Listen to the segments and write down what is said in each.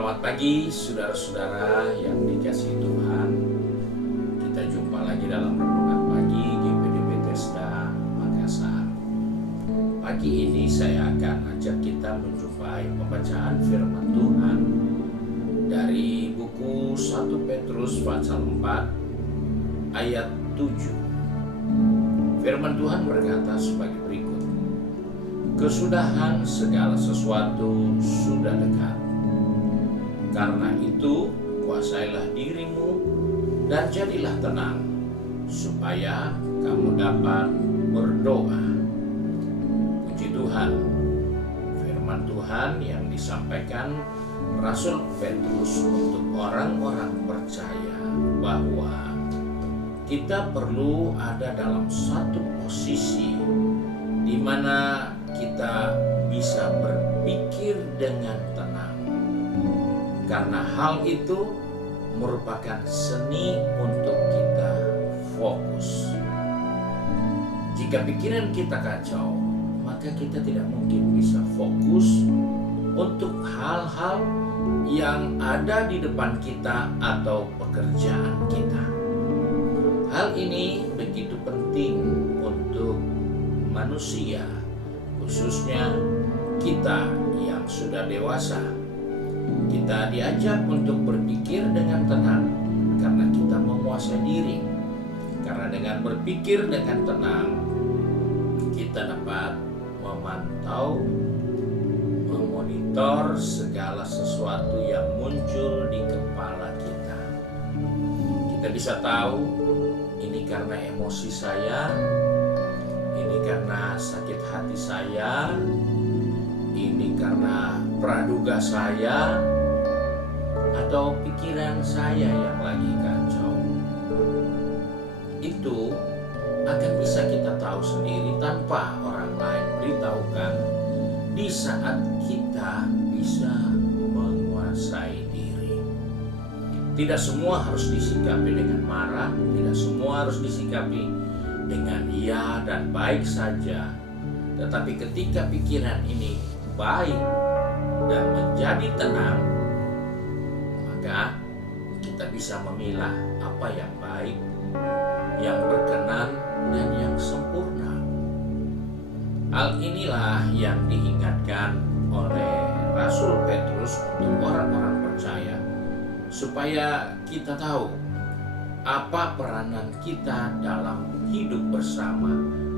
Selamat pagi saudara-saudara yang dikasihi Tuhan. Kita jumpa lagi dalam renungan pagi GPD Bethesda Makassar. Pagi ini saya akan ajak kita menjumpai pembacaan firman Tuhan dari buku 1 Petrus pasal 4 ayat 7. Firman Tuhan berkata sebagai berikut: kesudahan segala sesuatu sudah dekat. Karena itu, kuasailah dirimu dan jadilah tenang, supaya kamu dapat berdoa. Puji Tuhan, firman Tuhan yang disampaikan Rasul Petrus untuk orang-orang percaya bahwa kita perlu ada dalam satu posisi di mana kita bisa berpikir dengan tenang. Karena hal itu merupakan seni untuk kita fokus. Jika pikiran kita kacau, maka kita tidak mungkin bisa fokus untuk hal-hal yang ada di depan kita atau pekerjaan kita. Hal ini begitu penting untuk manusia, khususnya kita yang sudah dewasa. Kita diajak untuk berpikir dengan tenang karena kita menguasai diri. Karena dengan berpikir dengan tenang, kita dapat memantau, memonitor segala sesuatu yang muncul di kepala kita. Kita bisa tahu, ini karena emosi saya, ini karena sakit hati saya, ini karena praduga saya, atau pikiran saya yang lagi kacau. Itu akan bisa kita tahu sendiri tanpa orang lain beritahukan, di saat kita bisa menguasai diri. Tidak semua harus disikapi dengan marah, tidak semua harus disikapi dengan iya dan baik saja. Tetapi ketika pikiran ini baik dan menjadi tenang, maka kita bisa memilah apa yang baik, yang berkenan, dan yang sempurna. Hal inilah yang diingatkan oleh Rasul Petrus untuk orang-orang percaya, supaya kita tahu apa peranan kita dalam hidup bersama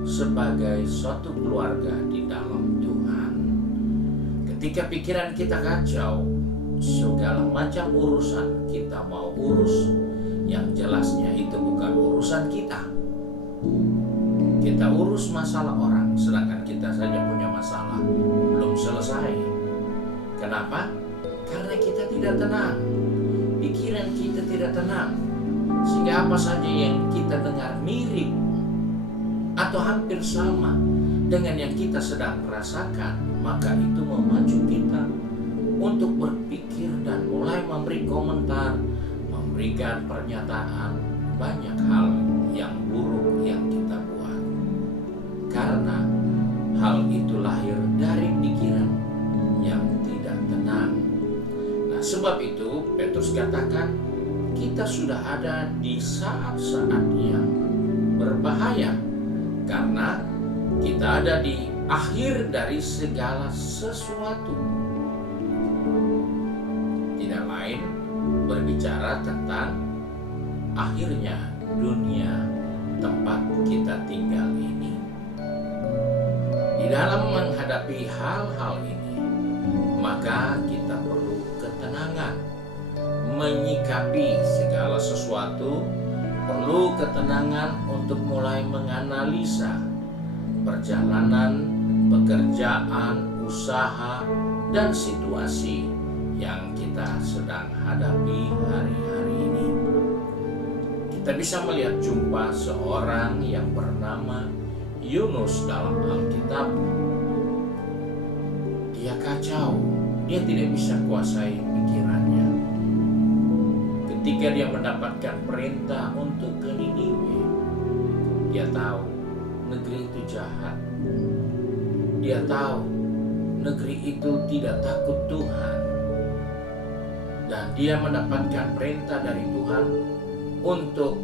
sebagai suatu keluarga di dalam Tuhan. Ketika pikiran kita kacau, segala macam urusan kita mau urus, yang jelasnya itu bukan urusan kita. Kita urus masalah orang, sedangkan kita saja punya masalah belum selesai. Kenapa? Karena kita tidak tenang. Pikiran kita tidak tenang. Sehingga apa saja yang kita dengar mirip atau hampir sama dengan yang kita sedang rasakan, maka itu memacu kita untuk berpikir dan mulai memberi komentar, memberikan pernyataan banyak hal yang buruk yang kita buat. Karena hal itu lahir dari pikiran yang tidak tenang. Nah, sebab itu Petrus katakan, kita sudah ada di saat-saat yang berbahaya, karena kita ada di akhir dari segala sesuatu. Tidak lain berbicara tentang akhirnya dunia tempat kita tinggal ini. Di dalam menghadapi hal-hal ini, maka kita perlu ketenangan. Menyikapi segala sesuatu perlu ketenangan untuk mulai menganalisa perjalanan, pekerjaan, usaha, dan situasi yang kita sedang hadapi hari-hari ini. Kita bisa melihat jumpa seorang yang bernama Yunus dalam Alkitab. Dia kacau, dia tidak bisa kuasai pikirannya. Ketika dia mendapatkan perintah untuk ke Niniwe, dia tahu negeri itu jahat. Dia tahu negeri itu tidak takut Tuhan. dan dia mendapatkan perintah dari Tuhan untuk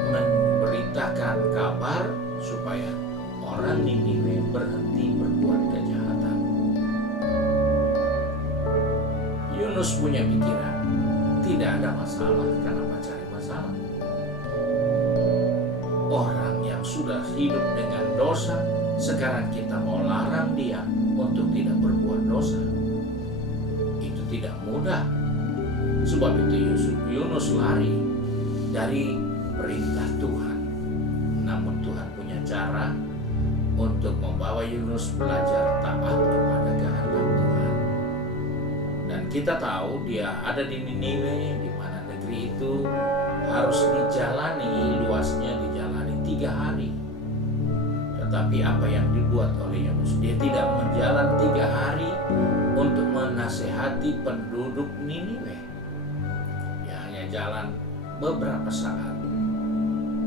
memberitakan kabar supaya orang Niniwe berhenti berbuat kejahatan. Yunus punya pikiran, tidak ada masalah, kenapa cari masalah? Orang yang sudah hidup dengan dosa, sekarang kita mau larang dia untuk tidak berbuat dosa. Itu tidak mudah. Sebab itu Yunus lari dari perintah Tuhan. Namun Tuhan punya cara untuk membawa Yunus belajar taat kepada kehendak Tuhan. Dan kita tahu dia ada di Niniwe, di mana negeri itu harus dijalani, luasnya dijalani 3 hari. Tetapi apa yang dibuat oleh Yunus? Dia tidak menjalan 3 hari untuk menasehati penduduk Niniwe. Dia hanya jalan beberapa saat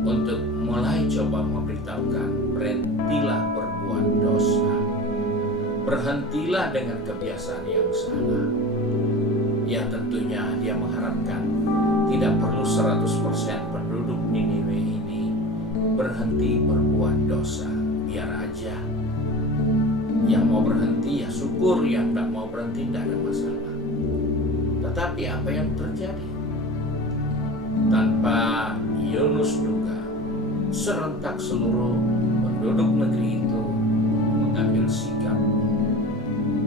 untuk mulai coba memberitahukan, berhentilah berbuat dosa, berhentilah dengan kebiasaan yang salah. Ya tentunya dia mengharapkan tidak perlu 100% penduduk Niniwe ini berhenti berbuat dosa. Biar aja yang mau berhenti ya syukur, yang tidak mau berhenti tidak ada masalah. Tetapi apa yang terjadi? Tanpa Yunus juga, serentak seluruh penduduk negeri itu mengambil sikap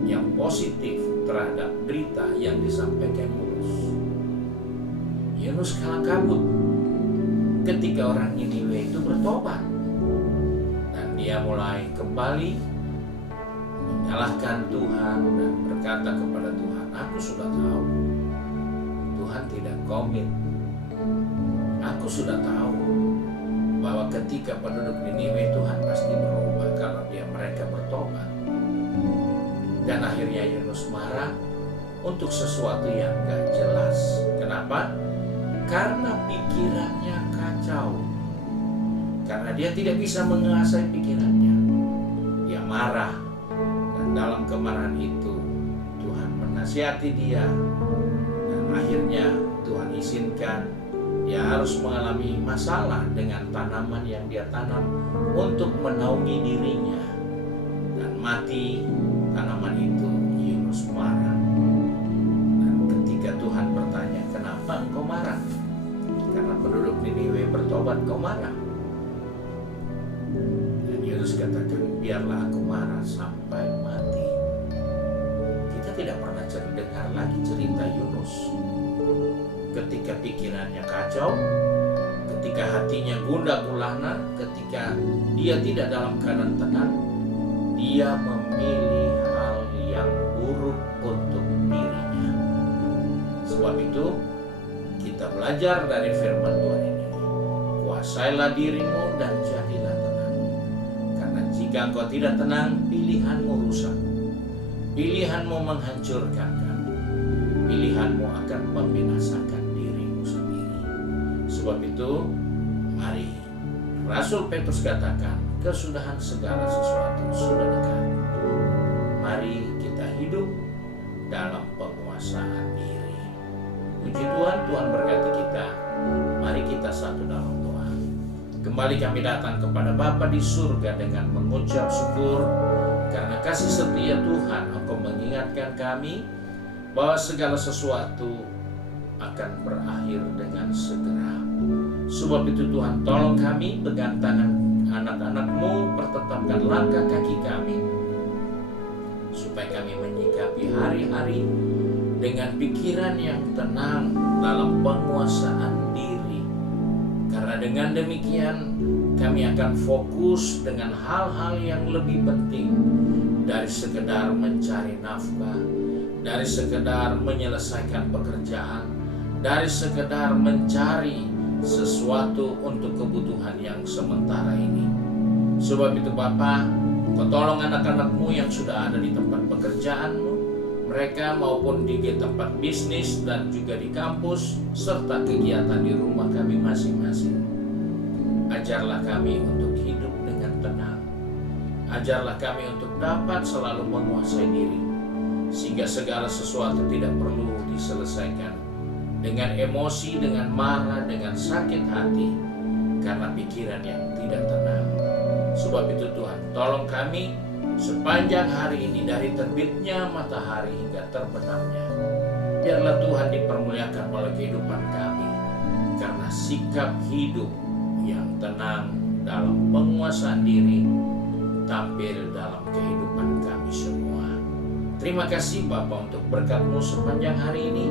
yang positif terhadap berita yang disampaikan Yunus. Yunus kalah kabut ketika orang Niniwe itu bertobat. Dan dia mulai kembali menyalahkan Tuhan dan berkata kepada Tuhan, aku sudah tahu Tuhan tidak komit. Aku sudah tahu bahwa ketika penduduk Niniwe, Tuhan pasti berubah kalau mereka bertobat. Dan akhirnya Yunus marah untuk sesuatu yang gak jelas. Kenapa? Karena pikirannya kacau. Karena dia tidak bisa menguasai pikirannya. Dia marah. Dan dalam kemarahan itu Tuhan menasihati dia. Dan akhirnya Tuhan izinkan dia harus mengalami masalah dengan tanaman yang dia tanam untuk menaungi dirinya. Dan mati tanaman itu. Yunus marah. Dan ketika Tuhan bertanya, kenapa engkau marah? Karena penduduk Niniwe bertobat kau marah. Dan Yunus katakan, biarlah aku marah sampai mati. Kita tidak pernah dengar lagi cerita Yunus. Ketika pikirannya kacau, ketika hatinya gundah gulana, ketika dia tidak dalam keadaan tenang, dia memilih hal yang buruk untuk dirinya. Sebab itu kita belajar dari firman Tuhan ini, kuasailah dirimu dan jadilah tenang. Karena jika engkau tidak tenang, pilihanmu rusak, pilihanmu menghancurkan kamu, pilihanmu akan membinasakan dirimu sendiri. Sebab itu mari Rasul Petrus katakan, kesudahan segala sesuatu sudah dekat. Mari kita hidup dalam penguasaan diri. Puji Tuhan, Tuhan berkati kita. Mari kita satu dalam doa. Kembali kami datang kepada Bapa di surga dengan mengucap syukur karena kasih setia Tuhan. Engkau mengingatkan kami bahwa segala sesuatu akan berakhir dengan segera. Sebab itu Tuhan, tolong kami, pegang tangan anak-anak-Mu, pertetapkan langkah kaki kami, supaya kami menyikapi hari-hari dengan pikiran yang tenang dalam penguasaan diri. Karena dengan demikian kami akan fokus dengan hal-hal yang lebih penting dari sekedar mencari nafkah, dari sekedar menyelesaikan pekerjaan, dari sekedar mencari sesuatu untuk kebutuhan yang sementara ini. Sebab itu Bapa, Kau tolong anak-anak-Mu yang sudah ada di tempat pekerjaan-Mu, mereka maupun di tempat bisnis dan juga di kampus, serta kegiatan di rumah kami masing-masing. Ajarlah kami untuk hidup dengan tenang. Ajarlah kami untuk dapat selalu menguasai diri, sehingga segala sesuatu tidak perlu diselesaikan dengan emosi, dengan marah, dengan sakit hati karena pikiran yang tidak tenang. Sebab itu Tuhan, tolong kami sepanjang hari ini dari terbitnya matahari hingga terbenamnya. Biarlah Tuhan dipermuliakan oleh kehidupan kami karena sikap hidup yang tenang dalam penguasaan diri tampil dalam kehidupan kami semua. Terima kasih Bapa untuk berkat-Mu sepanjang hari ini.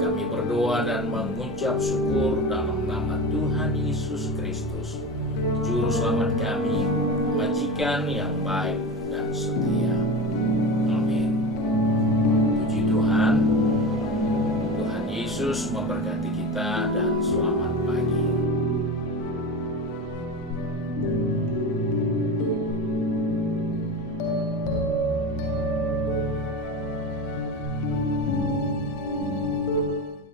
Kami berdoa dan mengucap syukur dalam nama Tuhan Yesus Kristus, Juru Selamat kami, Majikan yang baik dan setia. Amin. Puji Tuhan. Tuhan Yesus memberkati kita dan selamat pagi.